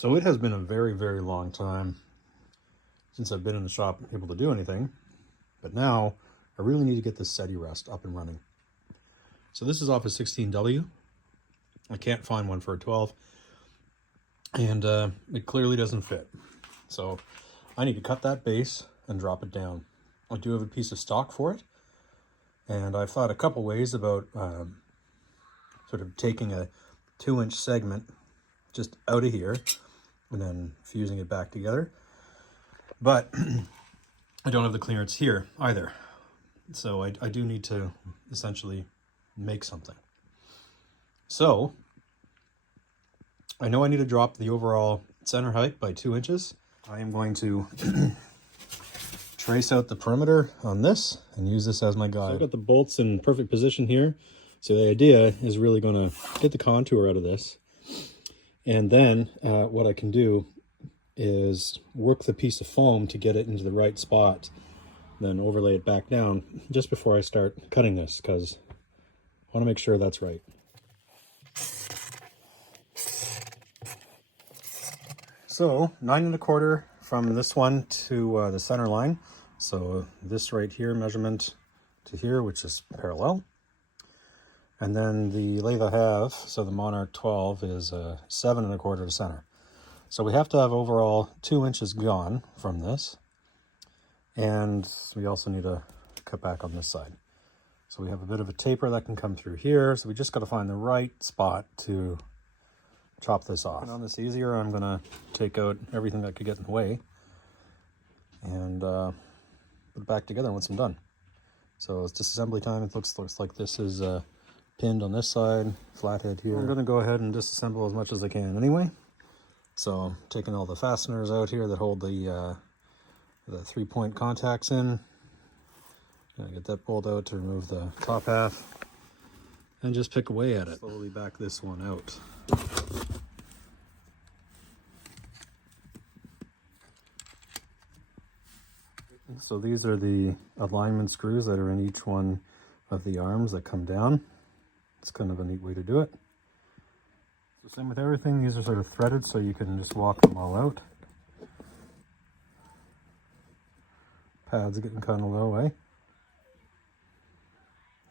So it has been a very, very long time since I've been in the shop able to do anything, but now I really need to get this SETI rest up and running. So this is off a 16W. I can't find one for a 12, and it clearly doesn't fit. So I need to cut that base and drop it down. I do have a piece of stock for it, and I've thought a couple ways about sort of taking a 2-inch segment just out of here and then fusing it back together. But I don't have the clearance here either. So I do need to essentially make something. So I know I need to drop the overall center height by 2 inches. I am going to trace out the perimeter on this and use this as my guide. So I've got the bolts in perfect position here. So the idea is really going to get the contour out of this. And then what I can do is work the piece of foam to get it into the right spot, then overlay it back down just before I start cutting this, because I want to make sure that's right. So 9 1/4 from this one to the center line. So this right here, measurement to here, which is parallel. And then the lathe I have, so the Monarch 12, is 7 1/4 to center. So we have to have overall 2 inches gone from this. And we also need to cut back on this side. So we have a bit of a taper that can come through here. So we just got to find the right spot to chop this off. And on this easier, I'm going to take out everything that could get in the way and put it back together once I'm done. So it's disassembly time. It looks like this is pinned on this side, flathead here. I'm going to go ahead and disassemble as much as I can anyway. So I'm taking all the fasteners out here that hold the 3-point contacts in. Gonna get that pulled out to remove the top half and just pick away at it. Slowly back this one out. So these are the alignment screws that are in each one of the arms that come down. It's kind of a neat way to do it. So same with everything, these are sort of threaded so you can just walk them all out. Pads are getting kind of low, eh?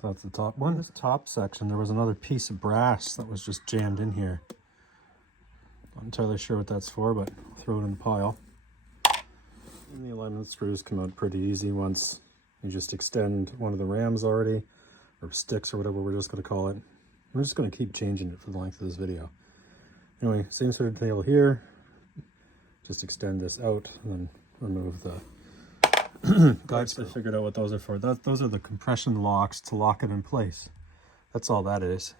So that's the top one. This top section, there was another piece of brass that was just jammed in here. Not entirely sure what that's for, but I'll throw it in the pile. And the alignment screws come out pretty easy once you just extend one of the rams already, or sticks or whatever we're just going to call it. I'm just going to keep changing it for the length of this video. Anyway, same sort of deal here. Just extend this out and then remove the guides. I figured out what those are for. Those are the compression locks to lock it in place. That's all that is.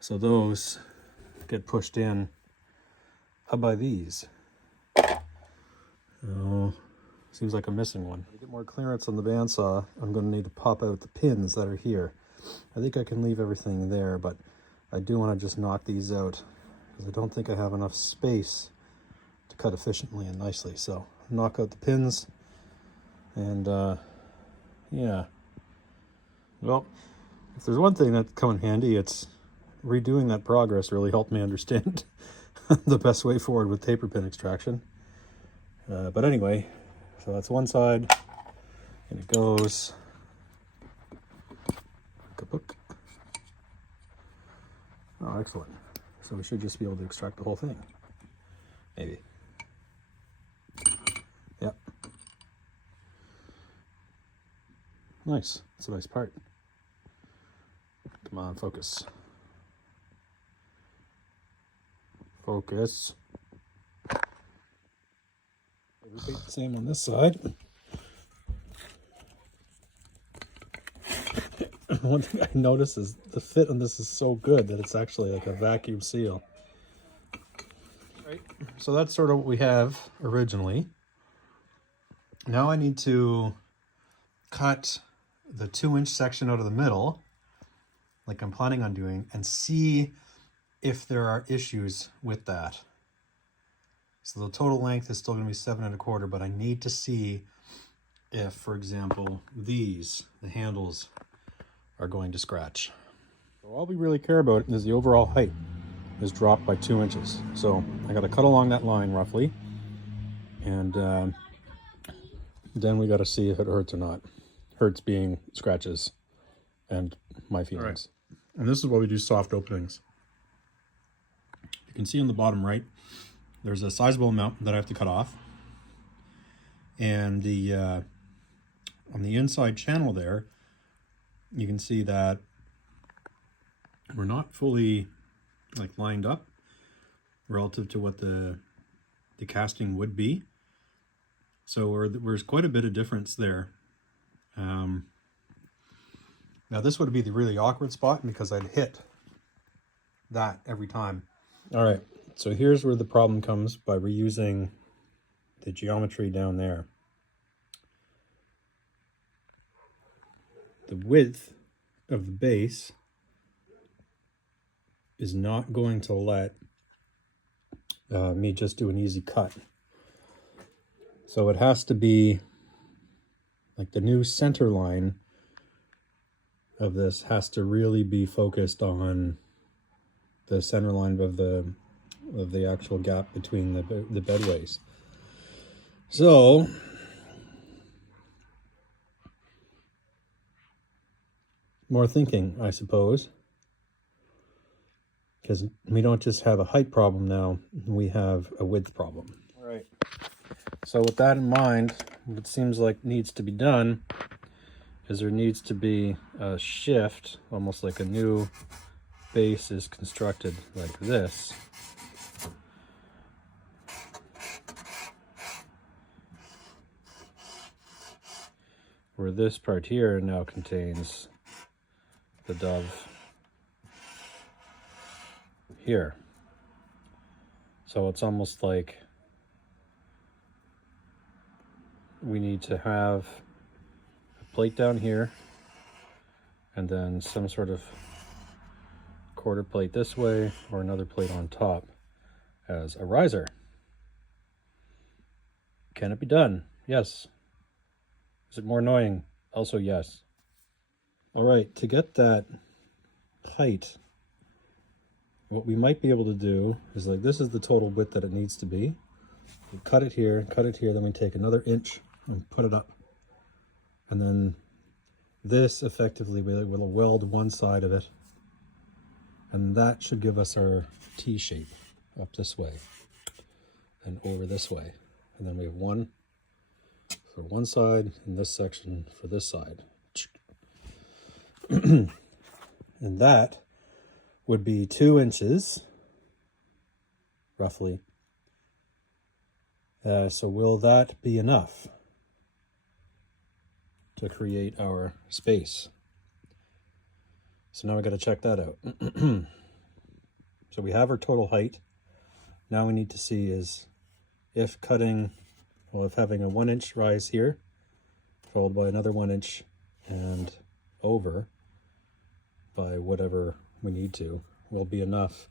So those get pushed in. How by these? Oh, seems like I'm missing one. To get more clearance on the bandsaw, I'm going to need to pop out the pins that are here. I think I can leave everything there, but I do want to just knock these out because I don't think I have enough space to cut efficiently and nicely. So knock out the pins and yeah. Well, if there's one thing that come in handy, it's redoing that progress really helped me understand the best way forward with taper pin extraction. But anyway, so that's one side, and it goes. Oh, excellent. So we should just be able to extract the whole thing. Maybe. Yep. Nice. It's a nice part. Come on, focus. Focus. Repeat the same on this side. One thing I noticed is the fit on this is so good that it's actually like a vacuum seal. Right. So that's sort of what we have originally. Now I need to cut the 2-inch section out of the middle, like I'm planning on doing, and see if there are issues with that. So the total length is still going to be 7 1/4, but I need to see if, for example, the handles are going to scratch. So all we really care about is the overall height. is dropped by 2 inches. So I got to cut along that line roughly, and then we got to see if it hurts or not. Hurts being scratches and my feelings. All right. And this is why we do soft openings. You can see on the bottom right, there's a sizable amount that I have to cut off. And the on the inside channel there, you can see that we're not fully like lined up relative to what the casting would be. So there's quite a bit of difference there. Now this would be the really awkward spot because I'd hit that every time. All right, so here's where the problem comes by reusing the geometry down there. The width of the base is not going to let me just do an easy cut. So it has to be like the new center line of this has to really be focused on the center line of the actual gap between the bedways. So more thinking, I suppose, because we don't just have a height problem now, we have a width problem. All right. So with that in mind, what it seems like needs to be done is there needs to be a shift, almost like a new base is constructed like this. Where this part here now contains the dove here. So it's almost like we need to have a plate down here and then some sort of quarter plate this way or another plate on top as a riser. Can it be done? Yes. Is it more annoying? Also yes. All right, to get that height, what we might be able to do is like, this is the total width that it needs to be. We cut it here, then we take another inch and put it up. And then this effectively will weld one side of it. And that should give us our T shape up this way and over this way. And then we have one for one side and this section for this side. And that would be 2 inches, roughly. So will that be enough to create our space? So now we got to check that out. So we have our total height. Now we need to see is if cutting, well, if having a 1 inch rise here, followed by another 1 inch and over by whatever we need to, will be enough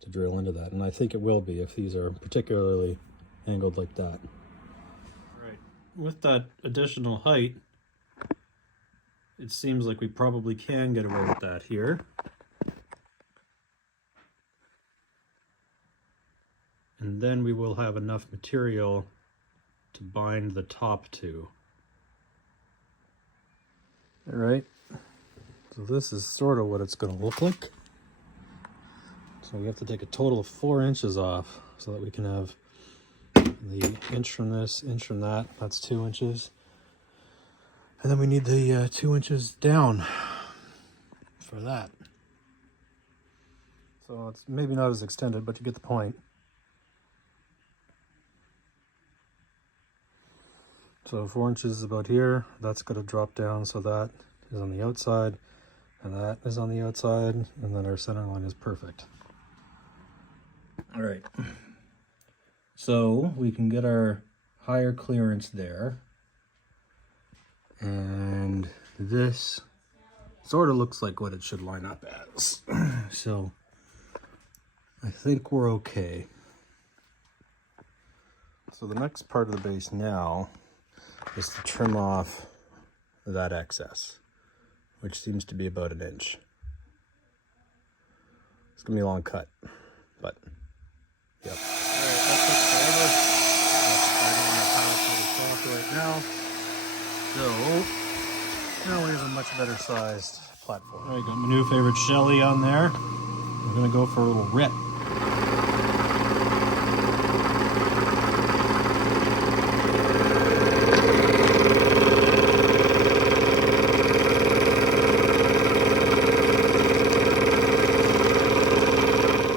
to drill into that. And I think it will be if these are particularly angled like that. Right. With that additional height, it seems like we probably can get away with that here. And then we will have enough material to bind the top to. All right. So this is sort of what it's going to look like. So we have to take a total of 4 inches off so that we can have the inch from this, inch from that. That's 2 inches. And then we need the 2 inches down for that. So it's maybe not as extended, but you get the point. So 4 inches is about here. That's going to drop down, so that is on the outside, and that is on the outside, and then our center line is perfect. All right. So we can get our higher clearance there. And this sort of looks like what it should line up as. So I think we're okay. So the next part of the base now is to trim off that excess, which seems to be about 1 inch. It's gonna be a long cut, but yep. All right, that took forever. That's starting on the power right now. So now we have a much better sized platform. All right, got my new favorite Shelly on there. I'm gonna go for a little rip.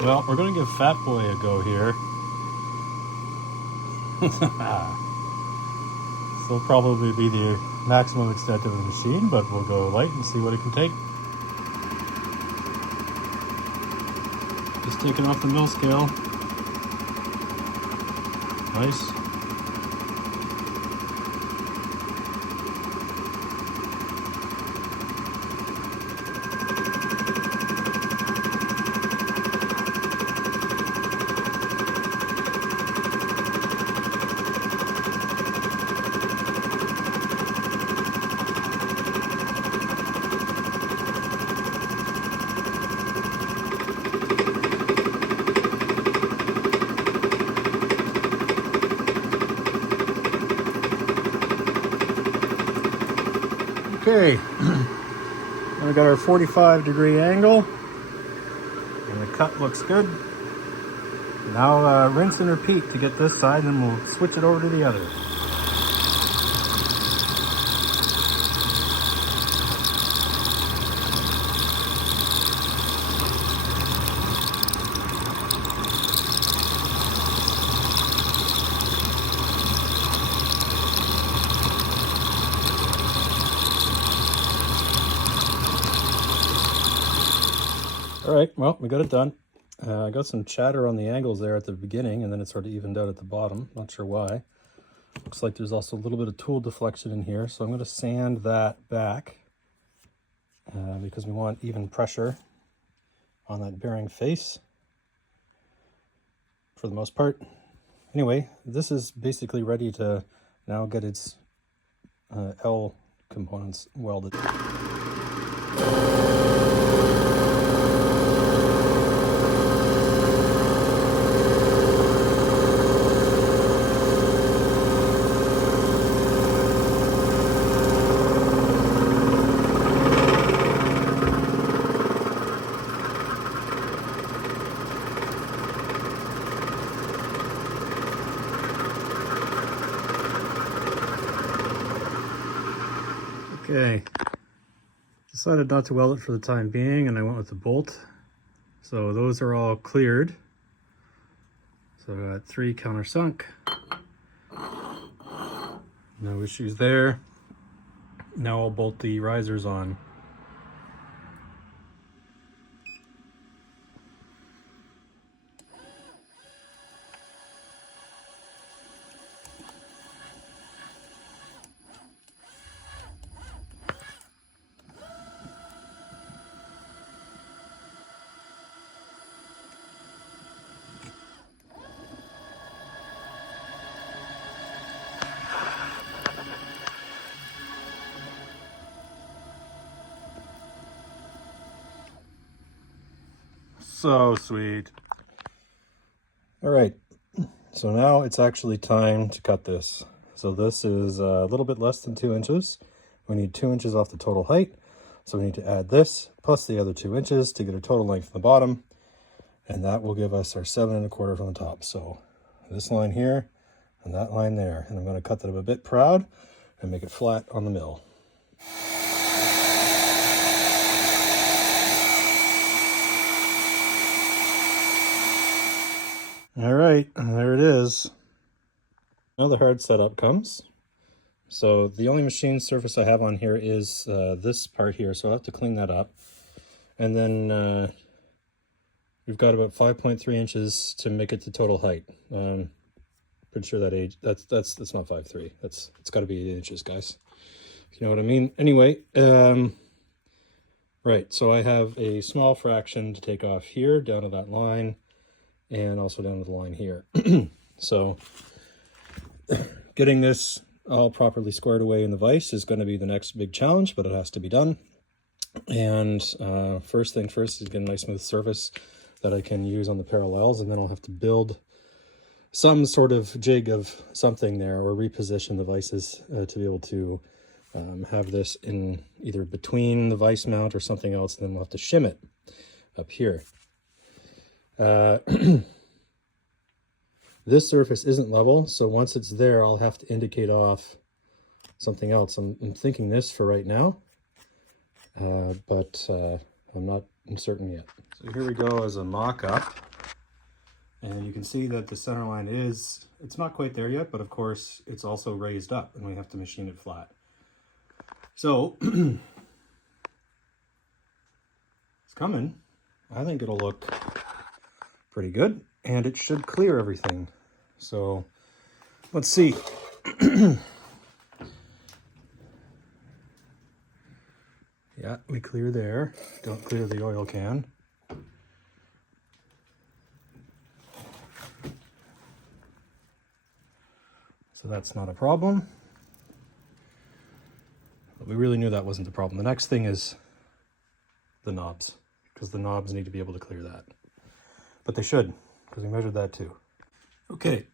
Well, we're going to give Fat Boy a go here. This will probably be the maximum extent of the machine, but we'll go light and see what it can take. Just take it off the mill scale. Nice. Okay, we got our 45-degree angle, and the cut looks good. Now rinse and repeat to get this side, and then we'll switch it over to the other. All right, well, we got it done. I got some chatter on the angles there at the beginning, and then it sort of evened out at the bottom. Not sure why. Looks like there's also a little bit of tool deflection in here, so I'm going to sand that back because we want even pressure on that bearing face for the most part. Anyway, this is basically ready to now get its L components welded. Okay, decided not to weld it for the time being, and I went with the bolt. So those are all cleared. So I got 3 countersunk. No issues there. Now I'll bolt the risers on. So sweet. All right, so now it's actually time to cut this. So this is a little bit less than 2 inches. We need 2 inches off the total height. So we need to add this plus the other 2 inches to get a total length from the bottom. And that will give us our 7 1/4 from the top. So this line here and that line there. And I'm going to cut that up a bit proud and make it flat on the mill. All right, there it is. Now the hard setup comes. So the only machine surface I have on here is this part here, so I'll have to clean that up. And then we've got about 5.3 inches to make it to total height. Pretty sure that that's not 5.3. It's got to be 8 inches, guys. If you know what I mean. Anyway, right. So I have a small fraction to take off here down to that line, and also down to the line here. So getting this all properly squared away in the vise is going to be the next big challenge, but it has to be done. And first thing first is get a nice smooth surface that I can use on the parallels, and then I'll have to build some sort of jig of something there, or reposition the vices to be able to have this in either between the vice mount or something else, and then we'll have to shim it up here. This surface isn't level, so once it's there, I'll have to indicate off something else. I'm thinking this for right now, but I'm not certain yet. So here we go as a mock-up, and you can see that the center line it's not quite there yet, but of course it's also raised up, and we have to machine it flat. So it's coming. I think it'll look pretty good, and it should clear everything. So let's see. Yeah, we clear there. Don't clear the oil can. So that's not a problem. But we really knew that wasn't the problem. The next thing is the knobs, because the knobs need to be able to clear that. But they should, because we measured that too. Okay,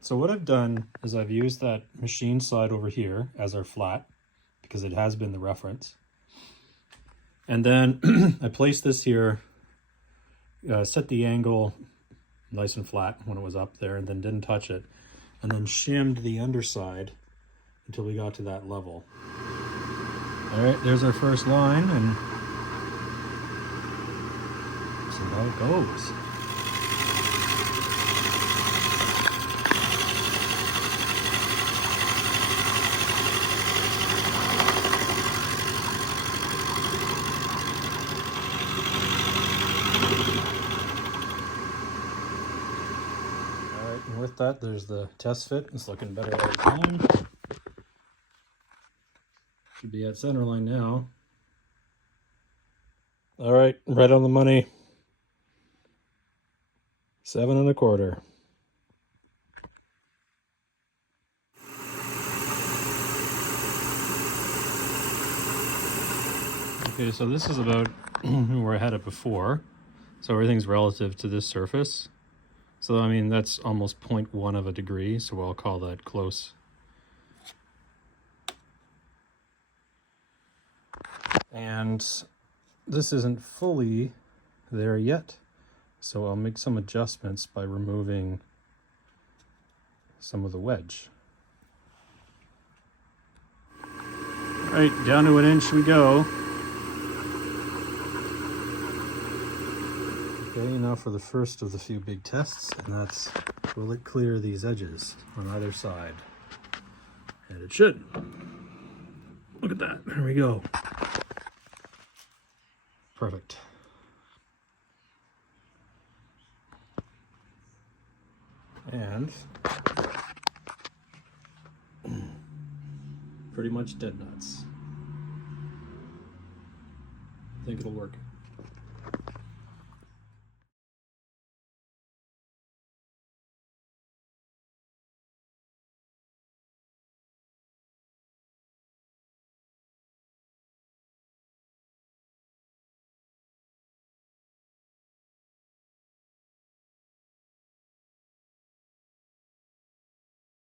so what I've done is I've used that machine side over here as our flat, because it has been the reference. And then I placed this here, set the angle nice and flat when it was up there, and then didn't touch it, and then shimmed the underside until we got to that level. All right, there's our first line, and see how it goes. And with that, there's the test fit. It's looking better every time. Should be at center line now. All right, right on the money. 7 1/4. Okay, so this is about where I had it before. So everything's relative to this surface. So, I mean, that's almost 0.1 of a degree, so I'll call that close. And this isn't fully there yet, so I'll make some adjustments by removing some of the wedge. All right, down to 1 inch we go. Okay, now for the first of the few big tests, and that's, will it clear these edges on either side? And it should. Look at that, there we go. Perfect. And pretty much dead nuts. I think it'll work.